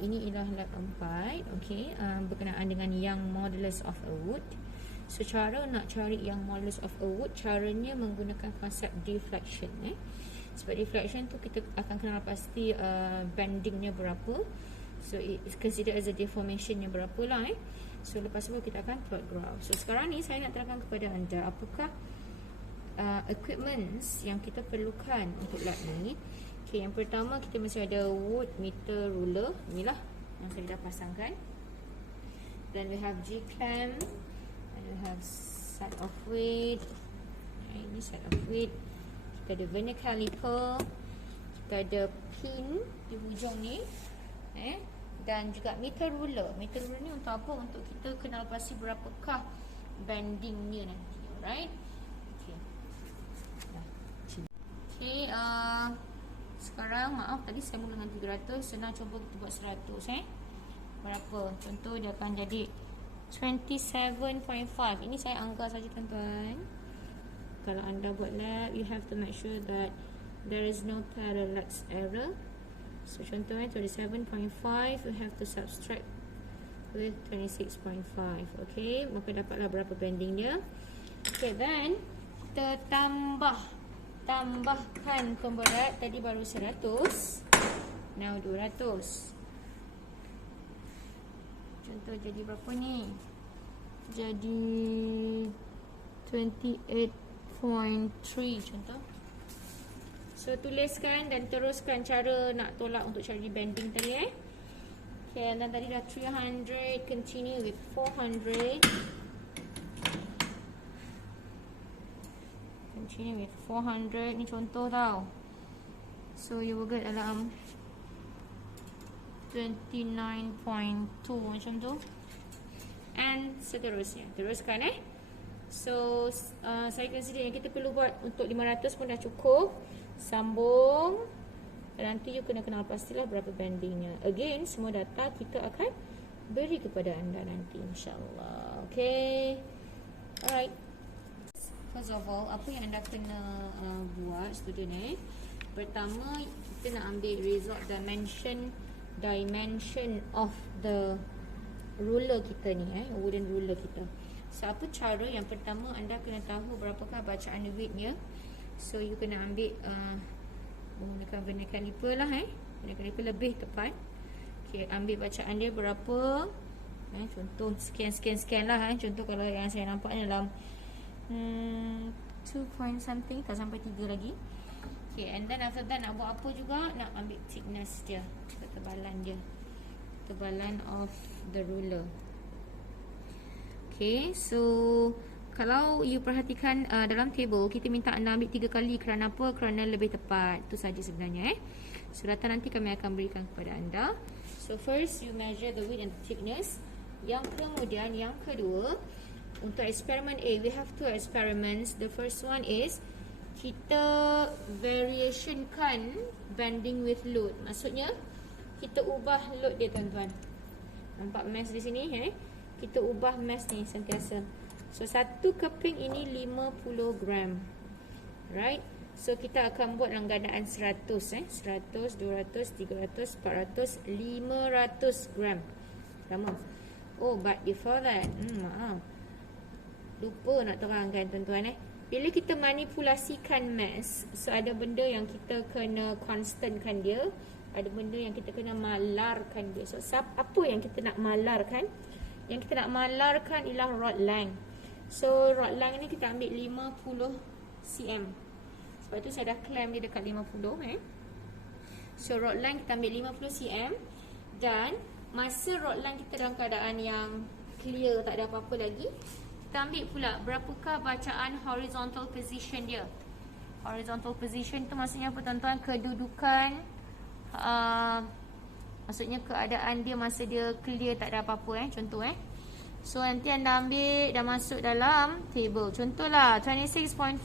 ini ialah lab 4, okay, berkenaan dengan Young modulus of a wood. So cara nak cari Young modulus of a wood, caranya menggunakan konsep deflection. Sebab deflection tu kita akan kenal pasti bendingnya berapa. So it's considered as a deformationnya berapa lah. So lepas tu kita akan plot graph. So sekarang ni saya nak terangkan kepada anda apakah equipments yang kita perlukan untuk lab ni. Okay, yang pertama kita mesti ada wood meter ruler. Inilah yang saya dah pasangkan. Then we have G-clamp. And we have set of weight. Ini set of weight. Kita ada vernier caliper. Kita ada pin di hujung ni. Dan juga meter ruler. Meter ruler ni untuk apa? Untuk kita kenal pasti berapakah bendingnya nanti. Alright? Okay, sekarang maaf tadi saya mula dengan 300. Senang cuba kita buat 100. Berapa? Contoh dia akan jadi 27.5. Ini saya angka saja tuan-tuan. Kalau anda buat lab, you have to make sure that there is no parallax error. So contohnya 27.5, you have to subtract with 26.5. Okay, maka dapatlah berapa bending dia. Okay, then kita tambahkan pemberat. Tadi baru 100, now 200. Contoh jadi berapa ni? Jadi 28.3 contoh. So tuliskan dan teruskan cara nak tolak untuk cari bending tadi. Okay, dan tadi dah 300, continue with 400. Continue with 400. Ni contoh tau. So you will get dalam 29.2 macam tu. And seterusnya. Teruskan So saya consider yang kita perlu buat untuk 500 pun dah cukup. Sambung. Dan nanti you kena kenal pastilah berapa bendingnya. Again, semua data kita akan beri kepada anda nanti, insyaAllah. Okay. Alright. First of all, apa yang anda kena buat student pertama, kita nak ambil result dimension of the ruler kita ni, wooden ruler kita. So apa cara? Yang pertama, anda kena tahu berapakah bacaan weightnya. So you kena ambil menggunakan vernier caliper lah. Vernier caliper lebih tepat. Okay, ambil bacaan dia berapa. Contoh sekian lah. Contoh kalau yang saya nampak ni dalam 2 point something, tak sampai 3 lagi. Okay, and then after that nak buat apa juga? Nak ambil thickness dia, ketebalan dia, ketebalan of the ruler. Okay, so kalau you perhatikan dalam table, kita minta anda ambil 3 kali. Kerana apa? Kerana lebih tepat. Itu saja sebenarnya. So data nanti kami akan berikan kepada anda. So first you measure the width and thickness. Yang kemudian yang kedua, untuk eksperimen A, we have 2 experiments. The first one is kita variationkan bending with load. Maksudnya kita ubah load dia tuan-tuan. Nampak mass di sini kita ubah mass ni sentiasa. So satu keping ini 50 gram. Right? So kita akan buat langganaan 100 100, 200, 300, 400, 500 gram. Lama. Oh, but before that, maaf, lupa nak terangkan tuan-tuan bila kita manipulasikan mass, so ada benda yang kita kena constantkan dia, ada benda yang kita kena malarkan dia. So apa yang kita nak malarkan? Yang kita nak malarkan ialah rod length. So rod length ni kita ambil 50 cm. Sebab tu saya dah clamp dia dekat 50 So rod length kita ambil 50 cm. Dan masa rod length kita dalam keadaan yang clear, tak ada apa-apa lagi, kita ambil pula berapakah bacaan horizontal position dia. Horizontal position tu maksudnya apa tuan-tuan? Kedudukan, maksudnya keadaan dia masa dia clear, tak ada apa-apa contoh So nanti anda ambil dan masuk dalam table. Contohlah 26.5.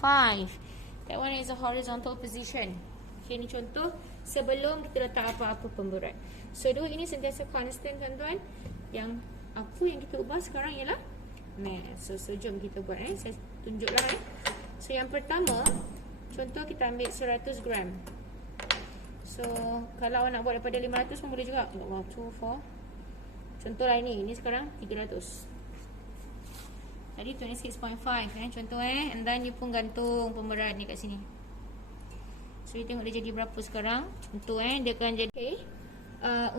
That one is a horizontal position. Okay, ni contoh sebelum kita letak apa-apa pemberat. So dua ini sentiasa constant tuan-tuan. Yang apa yang kita ubah sekarang ialah mass. So jom kita buat saya tunjuklah So yang pertama, contoh kita ambil 100 gram. So kalau awak nak buat daripada 500 pun boleh juga. Wow, 2, 4. Contohlah ini sekarang 300. Tadi 26.5 contoh and then you pun gantung pemberat ni kat sini. So you tengok dia jadi berapa sekarang. Contoh dia akan jadi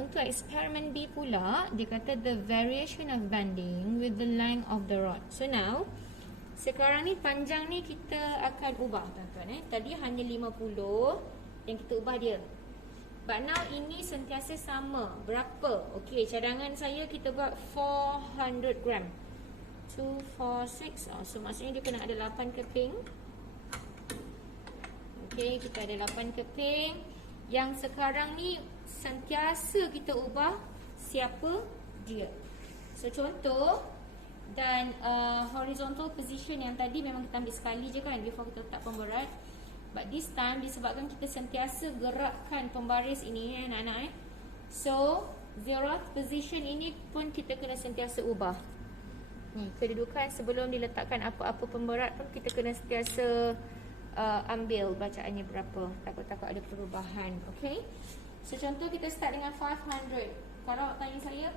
untuk eksperimen B pula, dia kata the variation of bending with the length of the rod. So now sekarang ni panjang ni kita akan ubah tuan-tuan. Tadi hanya 50 yang kita ubah dia. But now ini sentiasa sama. Berapa? Okey, cadangan saya kita buat 400 gram. 2, 4, 6. So maksudnya dia kena ada 8 keping. Okey, kita ada 8 keping. Yang sekarang ni sentiasa kita ubah siapa dia. So contoh, dan horizontal position yang tadi memang kita ambil sekali je kan before kita letak pemberat. But this time disebabkan kita sentiasa gerakkan pembaris ini anak-anak So zeroth position ini pun kita kena sentiasa ubah. Ni kedudukan sebelum diletakkan apa-apa pemberat pun kita kena sentiasa ambil bacaannya berapa. Takut-takut ada perubahan. Okay. So contoh kita start dengan 500. Kalau awak tanya saya,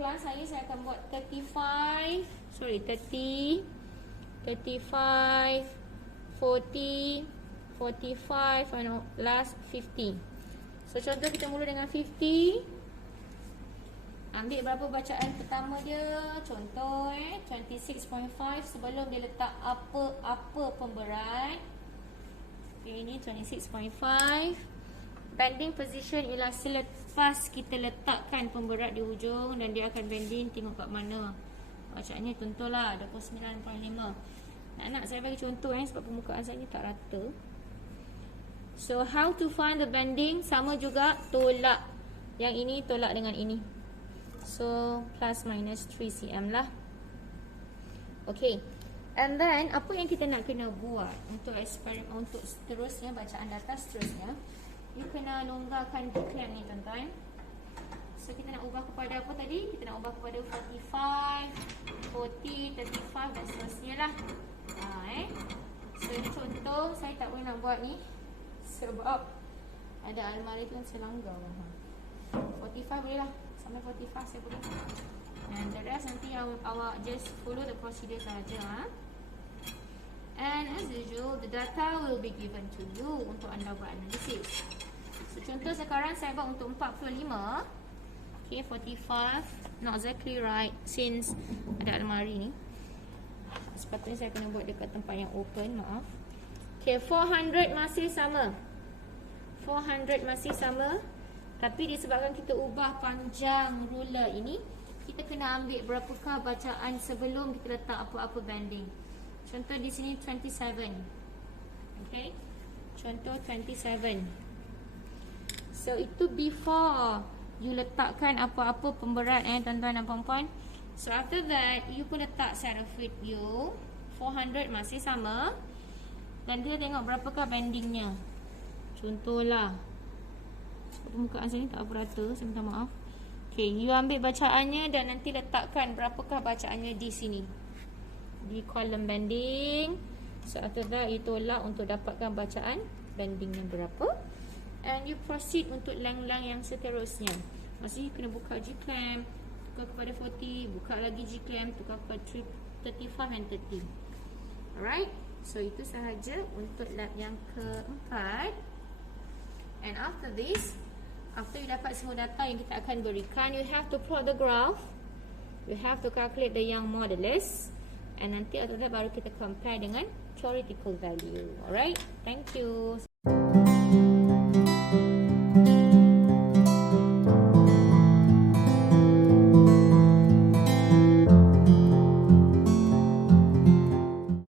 kelas saya akan buat 30, 40, 45 and last 50. So contoh kita mula dengan 50. Ambil berapa bacaan pertama dia. Contoh 26.5 sebelum dia letak apa-apa pemberat. Okay, ini 26.5. Bending position ialah selepas kita letakkan pemberat di hujung dan dia akan bending, tengok kat mana bacaannya. Contohlah 29.5. Nak saya bagi contoh sebab permukaan saya ni tak rata. So how to find the bending? Sama juga, tolak yang ini tolak dengan ini. So plus minus 3 cm lah. Okay. And then apa yang kita nak kena buat untuk eksperimen, untuk seterusnya bacaan data seterusnya, you kena longgarkan clamp ni tuan-tuan. So kita nak ubah kepada apa tadi? Kita nak ubah kepada 45, 40, 35 dan seterusnya lah. So ini contoh, saya tak boleh nak buat ni sebab ada almari tu yang saya langgar. 45 boleh lah. Sampai 45 saya boleh. And the rest nanti awak just follow the procedure saja. And as usual, the data will be given to you untuk anda buat analisis. So contoh sekarang saya buat untuk 45. Okay, 45. Not exactly right since ada almari ni. Sepatutnya saya kena buat dekat tempat yang open, maaf. Okay, 400 masih sama. 400 masih sama. Tapi disebabkan kita ubah panjang ruler ini, kita kena ambil berapakah bacaan sebelum kita letak apa-apa bending. Contoh di sini 27. Okay. Contoh 27. So itu before you letakkan apa-apa pemberat tuan-tuan dan puan-puan. So after that, you pun letak set of fit you. 400 masih sama. Dan dia tengok berapakah bendingnya. Contohlah, permukaan saya ni tak berata, saya minta maaf. Okay, you ambil bacaannya dan nanti letakkan berapakah bacaannya di sini, di kolom bending. So after that, you tolak untuk dapatkan bacaan bendingnya berapa. And you proceed untuk length-length yang seterusnya. Maksudnya kena buka G-clamp, tukar kepada 40, buka lagi G-clamp, tukar kepada 35 and 30. Alright, so itu sahaja untuk lab yang keempat. And after this, after you dapat semua data yang kita akan berikan, you have to plot the graph, you have to calculate the Young modulus, and nanti after that baru kita compare dengan theoretical value. Alright, thank you.